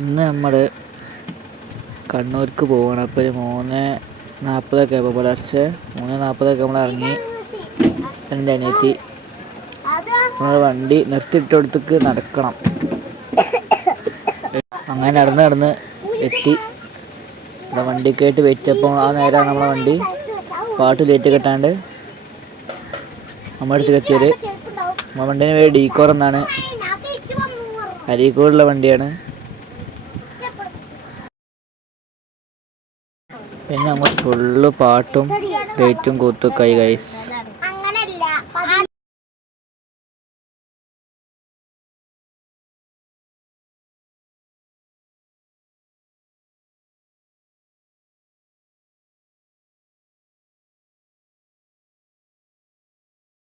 ഇന്ന് നമ്മൾ കണ്ണൂർക്ക് പോവുകയാണ്. അപ്പോൾ ഒരു 3:40 ആയപ്പോൾ പുലർച്ചെ 3:40 നമ്മൾ ഇറങ്ങി. എൻ്റെ അനിയത്തി നമ്മൾ വണ്ടി നിർത്തിയിട്ടടുത്തേക്ക് നടക്കണം. അങ്ങനെ നടന്ന് എത്തി. വണ്ടിക്കായിട്ട് വെയിറ്റ് ചെയ്തപ്പോൾ ആ നേരമാണ് നമ്മളെ വണ്ടി പാട്ട് ലേറ്റ് കെട്ടാണ്ട് നമ്മുടെ അടുത്ത് എത്തിയത്. നമ്മുടെ വണ്ടീൻ്റെ പേര് ഡീക്കോർ എന്നാണ്. അരീക്കോടുള്ള വണ്ടിയാണ്. പിന്നെ അങ്ങോട്ട് ഫുള്ള് പാട്ടും ലൈറ്റും കൂത്തൊക്കെ ആയി ഗൈസ്.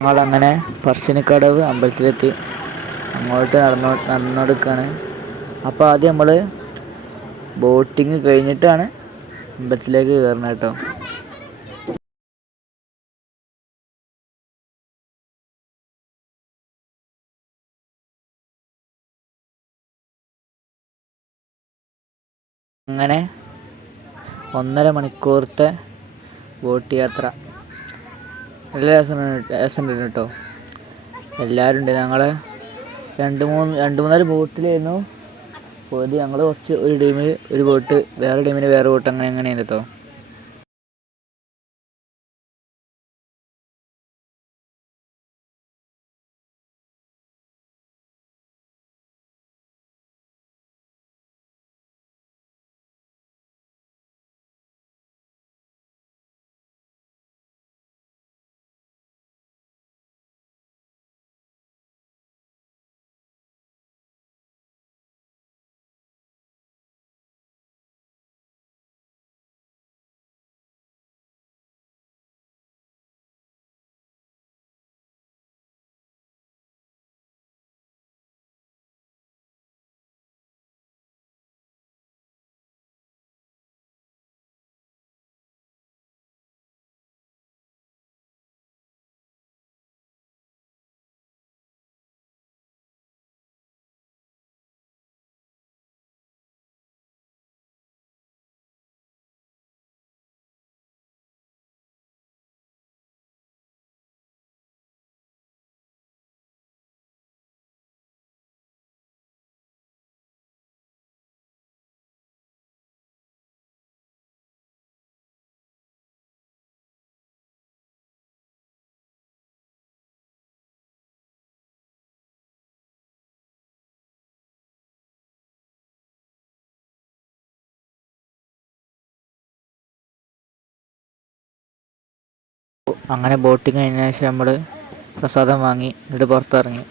ഞങ്ങളങ്ങനെ പറശ്ശിനിക്കടവ് അമ്പലത്തിലെത്തി. അങ്ങോട്ട് നടന്നുകൊടുക്കുകയാണ്. അപ്പോൾ ആദ്യം നമ്മൾ ബോട്ടിങ് കഴിഞ്ഞിട്ടാണ് അമ്പലത്തിലേക്ക് കയറണം കേട്ടോ. അങ്ങനെ 1.5 മണിക്കൂറത്തെ ബോട്ട് യാത്ര നല്ല രസമുണ്ട് കേട്ടോ. എല്ലാവരും ഉണ്ട്. ഞങ്ങൾ രണ്ട് മൂന്നാല് ബോട്ടിലായിരുന്നു പോയത്. ഞങ്ങൾ ഒരു ടീമിൽ ഒരു ബോട്ട്, വേറെ ടീമിന് വേറെ ബോട്ട്, അങ്ങനെയാണ് കേട്ടോ. അങ്ങനെ ബോട്ടിങ് കഴിഞ്ഞ ശേഷം നമ്മൾ പ്രസാദം വാങ്ങി എന്നിട്ട് പുറത്തിറങ്ങി.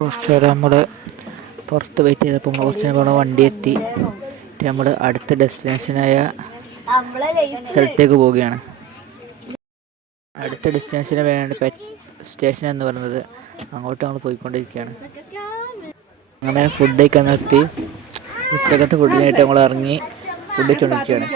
കുറച്ച് നേരം നമ്മൾ പുറത്ത് വെയിറ്റ് ചെയ്തപ്പോൾ കുറച്ച് നേരം വണ്ടി എത്തി. നമ്മൾ അടുത്ത ഡെസ്റ്റിനേഷനായ സ്ഥലത്തേക്ക് പോവുകയാണ്. അടുത്ത ഡെസ്റ്റിനേഷന് വേണ്ടി സ്റ്റേഷൻ എന്ന് പറയുന്നത്, അങ്ങോട്ട് നമ്മൾ പോയിക്കൊണ്ടിരിക്കുകയാണ്. അങ്ങനെ ഫുഡ് കഴിക്കാൻ നിർത്തി. ഉച്ചക്കത്തെ ഫുഡിനായിട്ട് നമ്മൾ ഇറങ്ങി ഫുഡ് കഴിച്ചുകൊണ്ടിരിക്കുകയാണ്.